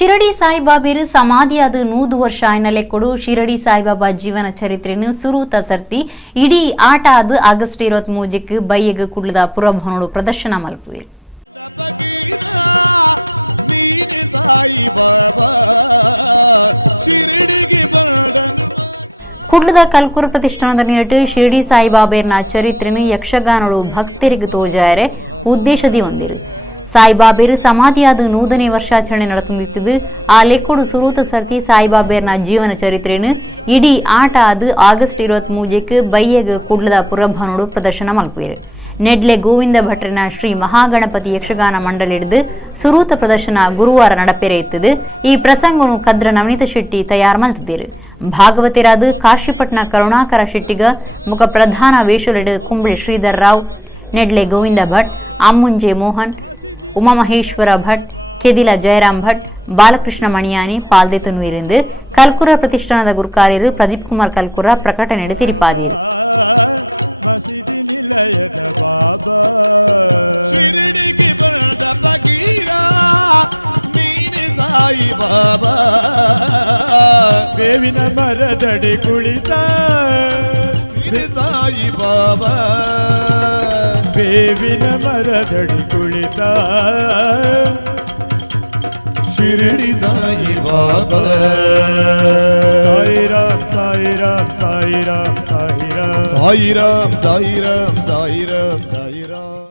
ಶಿರಡಿ ಸಾಯಿಬಾಬೇರು ಸಮಾಧಿಯಾದ 100 ವರ್ಷ ಆಯ್ನಲೆ ಕೊಡು ಶಿರಡಿ ಸಾಯಿಬಾಬಾ ಜೀವನ ಚರಿತ್ರೆಯನ್ನು ಸುರೂತ ಸರ್ತಿ ಇಡೀ ಆಟ ಆದ ಆಗಸ್ಟ್ 23ಕ್ಕೆ ಬೈಯಗ ಕುಡ್ಲದ ಪುರಭವನೋಡು ಪ್ರದರ್ಶನ ಮಲ್ಪುವೆ. ಕುಡ್ಲದ ಕಲ್ಕುರ ಪ್ರತಿಷ್ಠಾನದ ನಿರಟು ಶಿರಡಿ ಸಾಯಿಬಾಬೇರ್ನ ಚರಿತ್ರೆಯನ್ನು ಯಕ್ಷಗಾನೋಡು ಭಕ್ತರಿಗೆ ತೋಜಾರೆ ಉದ್ದೇಶದಿ ಹೊಂದಿದೆ. ಸಾಯಿಬಾಬೇರು ಸಮಾಧಿಯಾದ 100ನೇ ವರ್ಷಾಚರಣೆ ನಡೆಸುತ್ತಿದ್ದು ಆ ಲೆಕ್ಕೋಡು ಸುರೂತ ಸರ್ತಿ ಸಾಯಿಬಾಬೇರ್ನ ಜೀವನ ಚರಿತ್ರೆಯನ್ನು ಇಡೀ ಆಟ ಆದ ಆಗಸ್ಟ್ 23ಕ್ಕೆ ಬೈಯಗ ಕುಡ್ಲದ ಪುರಭವನೋಡು ಪ್ರದರ್ಶನ ಮಲ್ಪುವೆ. ನೆಡ್ಲೆ ಗೋವಿಂದ ಭಟ್ರನ ಶ್ರೀ ಮಹಾಗಣಪತಿ ಯಕ್ಷಗಾನ ಮಂಡಳಿ ಹಿಡಿದು ಸುರೂತ ಪ್ರದರ್ಶನ ಗುರುವಾರ ನಡಪೆರೆ ಇತ್ತದೆ. ಈ ಪ್ರಸಂಗವನ್ನು ಕದ್ರ ನವನೀತ ಶೆಟ್ಟಿ ತಯಾರು ಮಾಡ್ತಿದ್ದೀರು. ಭಾಗವತಿರಾದ ಕಾಶಿಪಟ್ನ ಕರುಣಾಕರ ಶೆಟ್ಟಿಗ ಮುಖ ಪ್ರಧಾನ ವೇಷಲಿಡು ಕುಂಬಳಿ ಶ್ರೀಧರ್ ರಾವ್, ನೆಡ್ಲೆ ಗೋವಿಂದ ಭಟ್, ಅಮ್ಮುಂಜೆ ಮೋಹನ್, ಉಮಾಮಹೇಶ್ವರ ಭಟ್, ಕೆದಿಲ ಜಯರಾಮ್ ಭಟ್, ಬಾಲಕೃಷ್ಣ ಮಣಿಯಾನಿ ಪಾಲ್ದೆತುನುವಿರಿಂದ ಕಲ್ಕುರ ಪ್ರತಿಷ್ಠಾನದ ಗುರುಕಾರ್ಯರು ಪ್ರದೀಪ್ ಕುಮಾರ್ ಕಲ್ಕುರ ಪ್ರಕಟಣೆ ತಿರುಪಾದಿರು. ಬೇವಿನ ಮರದಡಿ ಕುಳಿತ ಸಾಯಿ ಬಾಬಾ, ಬೇವಿನ ಮರದಡಿ ಕುಳಿತ ಶಿರಡಿ ಸಾಯಿ ಬಾಬಾ. ಸಾಯಿ ರಾಮ್ ಸಾಯಿ ರಾಮ್ ಸಾಯಿ ರಾಮ್ ಸಾಯಿ ರಾಮ್ ಸಾಯಿ ರಾಮ್ ಸಾಯಿ ರಾಮ್ ಸಾಯಿ ರಾಮ್ ಸಾಯಿ ರಾಮ್.